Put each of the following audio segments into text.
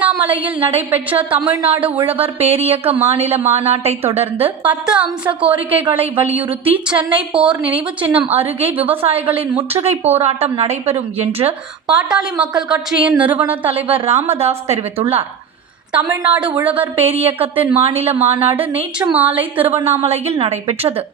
திருவண்ணாமலையில் நடைபெற்ற தமிழ்நாடு உழவர் பேரியக்க மாநில மாநாட்டை தொடர்ந்து 10 அம்ச கோரிக்கைகளை வலியுறுத்தி சென்னை போர் நினைவு சின்னம் அருகே விவசாயிகளின் முற்றுகை போராட்டம் நடைபெறும் என்று பாட்டாளி மக்கள் கட்சியின் நிறுவன தலைவர் ராமதாஸ் தெரிவித்துள்ளார். தமிழ்நாடு உழவர் பேரியக்கத்தின் மாநில மாநாடு நேற்று மாலை திருவண்ணாமலையில் நடைபெற்றது.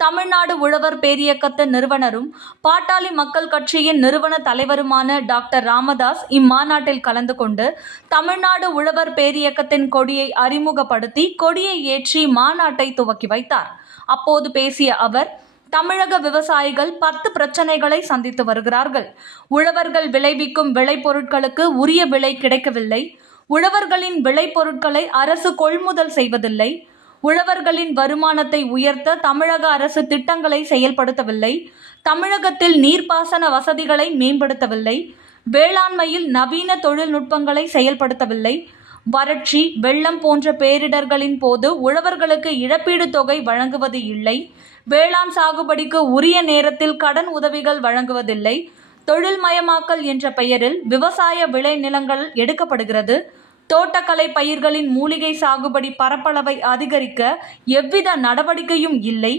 தமிழ்நாடு உழவர் பேரியக்கத்தின் நிறுவனரும் பாட்டாளி மக்கள் கட்சியின் நிறுவன தலைவருமான டாக்டர் ராமதாஸ் இம்மாநாட்டில் கலந்து கொண்டு தமிழ்நாடு உழவர் பேரியக்கத்தின் கொடியை அறிமுகப்படுத்தி கொடியை ஏற்றி மாநாட்டை துவக்கி வைத்தார். அப்போது பேசிய அவர், தமிழக விவசாயிகள் 10 பிரச்சனைகளை சந்தித்து வருகிறார்கள். உழவர்கள் விளைவிக்கும் விளைபொருட்களுக்கு உரிய விலை கிடைக்கவில்லை. உழவர்களின் விளைபொருட்களை அரசு கொள்முதல் செய்வதில்லை. உழவர்களின் வருமானத்தை உயர்த்த தமிழக அரசு திட்டங்களை செயல்படுத்தவில்லை. தமிழகத்தில் நீர்ப்பாசன வசதிகளை மேம்படுத்தவில்லை. வேளாண்மையில் நவீன தொழில்நுட்பங்களை செயல்படுத்தவில்லை. வறட்சி, வெள்ளம் போன்ற பேரிடர்களின் போது உழவர்களுக்கு இழப்பீடு தொகை வழங்குவது இல்லை. வேளாண் சாகுபடிக்கு உரிய நேரத்தில் கடன் உதவிகள் வழங்குவதில்லை. தொழில்மயமாக்கல் என்ற பெயரில் விவசாய விளைநிலங்கள் எடுக்கப்படுகிறது. தோட்டக்கலை பயிர்களின் மூலிகை சாகுபடி பரப்பளவை அதிகரிக்க எவ்வித நடவடிக்கையும் இல்லை.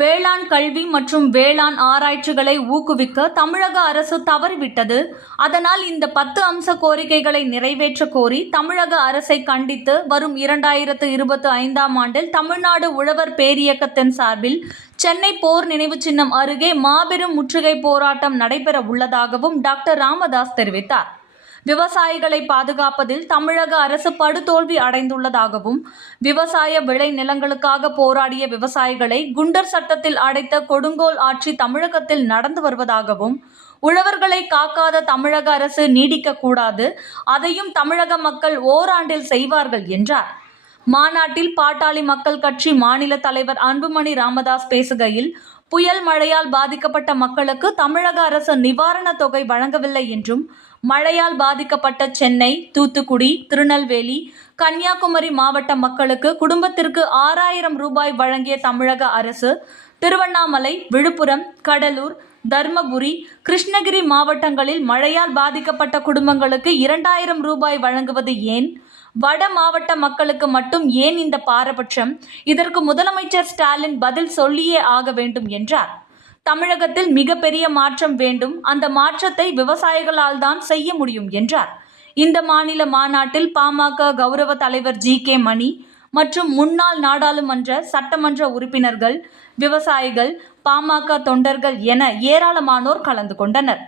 வேளாண் கல்வி மற்றும் வேளாண் ஆராய்ச்சிகளை ஊக்குவிக்க தமிழக அரசு தவறிவிட்டது. அதனால் இந்த 10 அம்ச கோரிக்கைகளை நிறைவேற்ற கோரி தமிழக அரசை கண்டித்து வரும் 2025ஆம் ஆண்டில் தமிழ்நாடு உழவர் பேரியக்கத்தின் சார்பில் சென்னை போர் நினைவு சின்னம் அருகே மாபெரும் முற்றுகை போராட்டம் நடைபெற உள்ளதாகவும் டாக்டர் ராமதாஸ் தெரிவித்தார். விவசாயிகளை பாதுகாப்பதில் தமிழக அரசு படுதோல்வி அடைந்துள்ளதாகவும், விவசாய விளை நிலங்களுக்காக போராடிய விவசாயிகளை குண்டர் சட்டத்தில் அடைத்த கொடுங்கோல் ஆட்சி தமிழகத்தில் நடந்து வருவதாகவும், உழவர்களை காக்காத தமிழக அரசு நீடிக்கக்கூடாது, அதையும் தமிழக மக்கள் ஓராண்டில் செய்வார்கள் என்றார். மாநாட்டில் பாட்டாளி மக்கள் கட்சி மாநில தலைவர் அன்புமணி ராமதாஸ் பேசுகையில், புயல் மழையால் பாதிக்கப்பட்ட மக்களுக்கு தமிழக அரசு நிவாரண தொகை வழங்கவில்லை என்றும், மழையால் பாதிக்கப்பட்ட சென்னை, தூத்துக்குடி, திருநெல்வேலி, கன்னியாகுமரி மாவட்ட மக்களுக்கு குடும்பத்திற்கு 6000 ரூபாய் வழங்கிய தமிழக அரசு திருவண்ணாமலை, விழுப்புரம், கடலூர், தர்மபுரி, கிருஷ்ணகிரி மாவட்டங்களில் மழையால் பாதிக்கப்பட்ட குடும்பங்களுக்கு 2000 ரூபாய் வழங்குவது ஏன்? வட மாவட்ட மக்களுக்கு மட்டும் ஏன் இந்த பாரபட்சம்? இதற்கு முதலமைச்சர் ஸ்டாலின் பதில் சொல்லியே ஆக வேண்டும் என்றார். தமிழகத்தில் மிகப்பெரிய மாற்றம் வேண்டும். அந்த மாற்றத்தை விவசாயிகளால் தான் செய்ய முடியும் என்றார். இந்த மாநில மாநாட்டில் பாமக கௌரவ தலைவர் ஜி.கே. மணி மற்றும் முன்னாள் நாடாளுமன்ற, சட்டமன்ற உறுப்பினர்கள், விவசாயிகள், பாமக தொண்டர்கள் என ஏராளமானோர் கலந்து கொண்டனர்.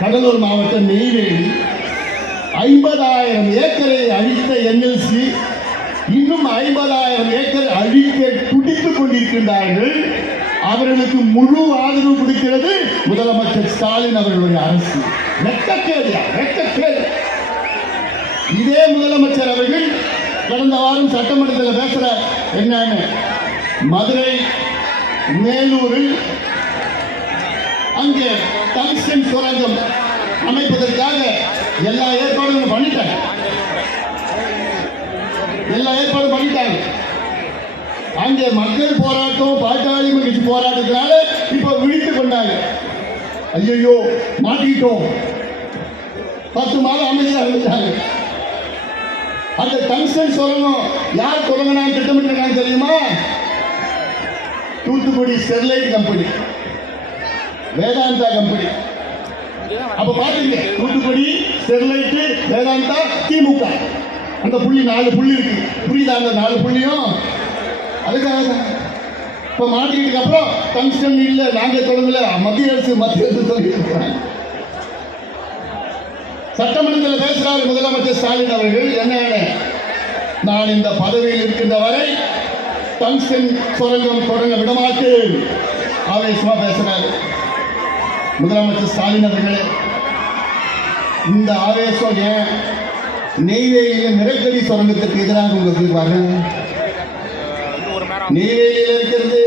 கடலூர் மாவட்டம் நெய்வேலி 50,000 ஏக்கரை அழித்த என்எல்சி இன்னும் 50,000 ஏக்கர் அழிக்க துடித்துக் கொண்டிருக்கின்றார்கள். அவர்களுக்கு முழு ஆதரவு கொடுக்கிறது முதலமைச்சர் ஸ்டாலின் அவர்களுடைய அரசு. வெட்கக்கேடு. இதே முதலமைச்சர் அவர்கள் கடந்த வாரம் சட்டமன்றத்தில் பேசுறார். என்னன்னு, மதுரை, மேலூரில் அங்கே டங்ஸ்டன் சுரங்கம் அமைப்பதற்காக எல்லா ஏற்பாடும் பண்ணிட்டாங்க. அங்கே மக்கள் போராட்டம், பாட்டாளி கட்சி போராட்டத்தினால இப்ப விழித்துக் கொண்டாங்க. ஐயோ மாட்டிக்கிட்டோம், 10 மாதம் அமைதியாக இருந்துட்டாங்க. அந்த டங்ஸ்டன் சுரங்கம் யார் தொடங்கினான்னு திட்டமிட்டிருக்காங்க தெரியுமா? Thoothukudi Sterlite company, Vedanta company. அப்ப பாத்தீங்க, தூத்துக்குடி, ஸ்டெர்லைட், வேதாந்தா, திமுக. அந்த புள்ளி 4 புள்ளி இருக்கு. புரியுதா? அந்த 4 புள்ளியும் அதுக்காக இப்ப மாட்டிக்கிட்டு அப்புறம் டங்ஸ்டன் இல்ல, நாங்க தொடங்கல, மத்திய அரசு சொல்லியிருக்கிறாங்க. சட்டமன்றத்தில் பேசுறாரு முதலமைச்சர் ஸ்டாலின் அவர்கள். என்ன, நான் இந்த பதவியில் இருக்கின்ற வரை டங்ஸ்டன் சுரங்கம் தொடங்க விடமாட்டேன் ஆவேசமா பேசுறாரு முதலமைச்சர் ஸ்டாலின் அவர்களே. இந்த ஆவேசம் ஏன்? நெய்வேலியில் நிலக்கரி சுரங்கத்திற்கு எதிராக உங்களுக்கு வரணும். நெய்வேலியில் இருக்கிறது,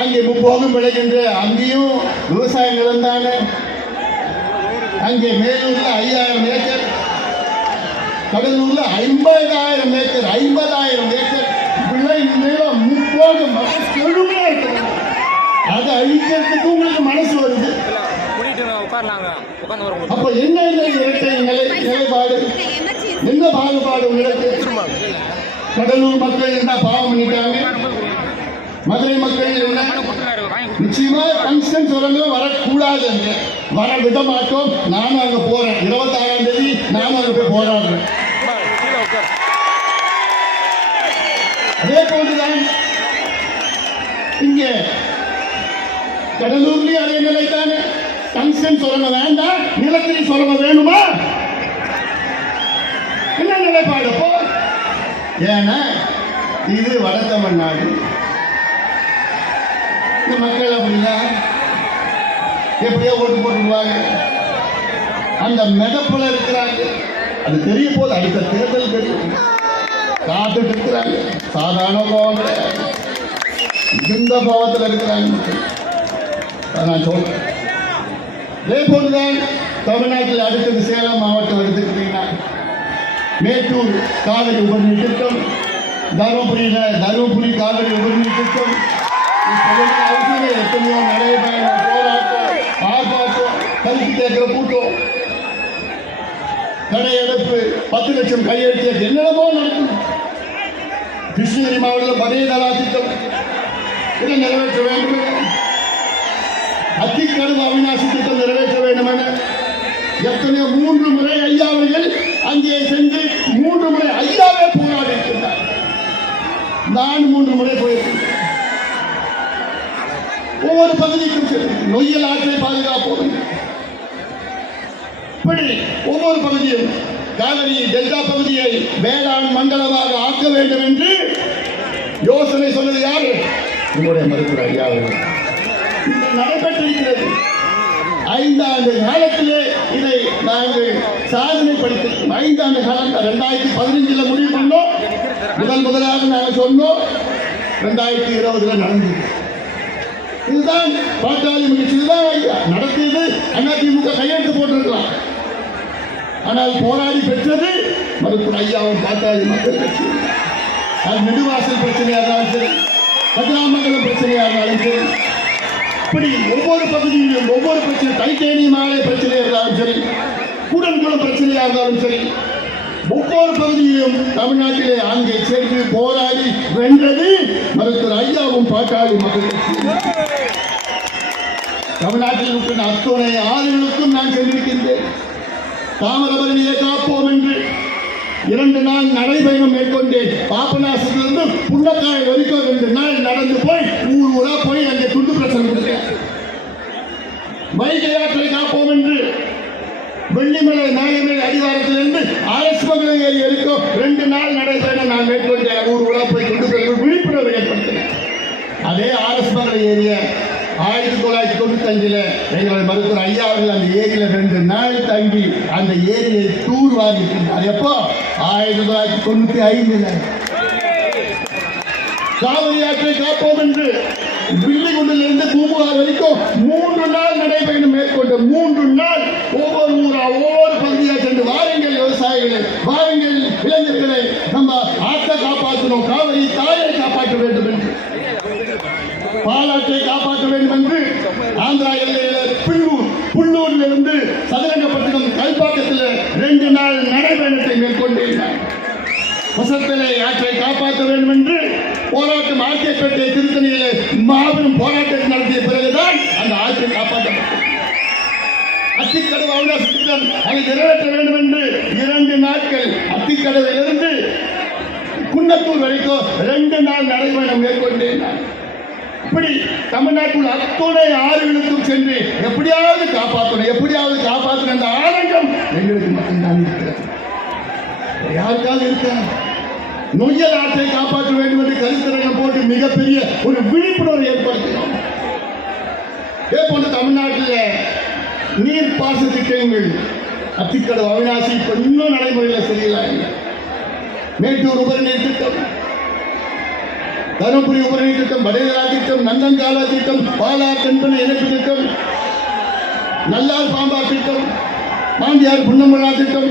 அங்கே முப்போகம் விளைகின்ற அங்கேயும் விவசாய நிலம் தானே. அங்கே மேலூர்ல 5000 ஏக்கர் கடலூர்ல 50,000 ஏக்கர் 50,000 ஏக்கர் விளை நிலம் முப்போது மக்கள் செழுமையா இருக்கிறாங்க. அதை அழிக்கிறதுக்கு உங்களுக்கு மனசு வருது. அப்ப என்ன இரட்டை நிலைப்பாடு, என்ன பாகுபாடு உங்களுக்கு? கடலூர் மக்கள் என்ன பாவம் பண்ணிட்டாங்க? மதுரை மக்கள் என்ன? நிச்சயமா டங்ஸ்டன் சுரங்கம் வரக்கூடாது, வர விட மாட்டோம். நானும் அங்க போறேன். 26ஆம் தேதி நானும் அங்க போய் போராடுறேன். அதே போன்றுதான் இங்க கடலூர்லயும் அதே நிலை தானே. டங்ஸ்டன் சுரங்கம் வேண்டாம், நிலக்கரி சுரங்கம் வேணுமா? என்ன நிலைப்பாடு? ஏன்னா இது வட தமிழ்நாடு. இந்த மக்கள் அப்படிதான் எப்படியோ ஓட்டு போட்டுருவாங்க. அந்த மெதப்புல இருக்கிறாங்க. அது தெரிய போது அடுத்த தேர்தல் தெரியும். காத்துட்டு இருக்கிறாங்க. சாதாரண கோபம் கிடையாது, மிகுந்த கோபத்தில் இருக்கிறாங்க. நான் சொல்றேன். இதே போன்றுதான் தமிழ்நாட்டில் அடுத்தது சேலம் மாவட்டம் எடுத்துக்கிட்டீங்கன்னா மேட்டூர் காவிரி உபரி திட்டம், தருமபுரி காவிரி உபரி திட்டம், எத்தனையோ நடைபயணம், போராட்டம், ஆர்ப்பாட்டம், கல்வி கேட்கிற கூட்டம், கடையெடுப்பு, 10 லட்சம் கையெழுத்து, என்னென்னமோ நடக்கும். கிருஷ்ணகிரி மாவட்டத்தில் பதேதரா திட்டம் இதை நிறைவேற்ற வேண்டும். அத்திக்கடவு அவிநாசி திட்டம் நிறைவேற்ற வேண்டும் என எத்தனையோ 3 முறை ஐயாவர்கள் அங்கே சென்று 3 முறை ஐயாவே போராடி இருக்கின்றார். நான் 3 முறை போயிருக்கிறேன். ஒவ்வொரு பகுதிக்கும் சென்று நொய்யல் ஆற்றை பாதுகாப்போம். இப்படி ஒவ்வொரு பகுதியும் காவிரி டெல்டா பகுதியை வேளாண் மண்டலமாக ஆக்க வேண்டும் என்று யோசனை சொன்னது யாரு? உங்களுடைய மருத்துவர் ஐயாவர்கள். இது நடைபெற்றிருக்கிறது. 5 ஆண்டு காலத்திலே இதை நாங்கள் சாதனைப்படுத்தினோம். 5 ஆண்டு காலம் 2015 முடிவு பண்ணோம். முதலாக நாங்கள் சொன்னோம். 2020 நடந்தது. இதுதான் பாட்டாளி முயற்சி. இதுதான் ஐயா நடத்தியது. அதிமுக கையெழுத்து போட்டிருக்கலாம். ஆனால் போராடி பெற்றது மருத்துவர் ஐயாவும் பாட்டாளி மக்கள் கட்சி. அது நெடுவாசல் பிரச்சனையாக இருந்தாலும் சரி, கதிராமங்கலம் பிரச்சனையாக இருந்தாலும் சரி, இப்படி ஒவ்வொரு பகுதியிலும் ஒவ்வொரு பிரச்சனை, டைட்டேனியம் ஆலை பிரச்சனையாக இருந்தாலும் சரி, கூடன்குளம் பிரச்சனையாக இருந்தாலும் சரி, ஒவ்வொரு பகுதியிலும் தமிழ்நாட்டிலே அங்கே சேர்ந்து போராடி வென்றது மருத்துவர் ஐயாவும் பாட்டாளி மக்கள் கட்சி. தமிழ்நாட்டில் இருக்கிற அத்துணை ஆளுநருக்கும் நான் சென்றிருக்கின்றேன். தாமிரபரணியை காப்போம் என்று 2 நாள் நடைபயணம் மேற்கொண்டேன். பாபநாசத்திலிருந்து புள்ளக்காய் வரைக்கும் 2 நாள் நடந்து போய் ஊரா போய் அங்கே துண்டு பிரச்சனை கொடுத்தேன். வைகை ஆற்றை காப்போம் என்று வெள்ளிமலை நாகமலை அடிவாரத்திலிருந்து அரசு மகளை ஏறி இருக்கும் 2 நாள் நடைபயணம் நான் மேற்கொண்டேன். ஊரா போய் துண்டு பிரச்சனை விழிப்புணர்வு ஏற்படுத்தினேன். அதே அரசு மகளை ஏறிய 1995 எங்களுடைய மருத்துவர் ஐயா அவர்கள் அந்த ஏரியில 2 நாள் தங்கி அந்த ஏரியை தூர் வாங்கியிருக்கிறார். எப்போ? 1995. காவிரி ஆற்றை காப்போம் என்று வில்லிகுண்டிலிருந்து பூம்புகார் வரைக்கும் 3 நாள் நடைபயணம் மேற்கொண்டு 3 நாள் ஒவ்வொரு ஊரா ஒவ்வொரு பகுதியாக சென்று வாருங்கள் விவசாயிகளை, வாருங்கள் இளைஞர்களை, நம்ம ஆற்றை காப்பாற்றணும், காவிரி தாயை காப்பாற்ற வேண்டும் என்று, பாலாற்றை காப்பாற்ற வேண்டும் என்று ஆந்திரா எல்லையில் புல்லூரிலிருந்து சதுரங்கப்பட்டினம் கல்பாக்கத்தில் 2 நாள் நடைபயணத்தை மேற்கொண்டேன். வசத்தலை ஆற்றை காப்பாற்ற வேண்டும் என்று போராட்டம் ஆட்சியப்பேட்டை திருத்தணியிலே மாபெரும் போராட்டத்தை நடத்திய பிறகுதான் அந்த ஆற்றை காப்பாற்றப்பட்டது. அத்திக்கடவு அவிநாசி திட்டம் அதை நிறைவேற்ற வேண்டும் என்று 2 நாட்கள் அத்திக்கடவிலிருந்து குன்னத்தூர் வரைக்கும் 2 நாள் நடைபயணம் மேற்கொண்டேன். இப்படி தமிழ்நாட்டில் அத்துணை ஆறுகளுக்கும் சென்று எப்படியாவது காப்பாற்றணும் என்ற ஆனந்தம் எங்களுக்கு மட்டும்தான் இருக்கிறது. யாருக்காவது இருக்க நொய்யல் ஆற்றை காப்பாற்ற வேண்டும் என்று கருத்தரங்கம் போட்டு மிகப்பெரிய ஒரு விழிப்புணர்வு ஏற்படுத்தினோம். இதே போன்று தமிழ்நாட்டில் நீர்ப்பாச திட்டங்கள் அத்திக்கடவு அவிநாசி இப்ப இன்னும் நடைமுறையில் சரியில்லை. மேட்டூர் உபரிநீர் திட்டம், தருமபுரி உபரிநீர் திட்டம், வடேதரா திட்டம், நந்தங்காலா திட்டம், பாலா தென்பெண்ணை இணைப்பு திட்டம், நல்லார் பாம்பா திட்டம், பாண்டியார் புன்னமலா திட்டம்,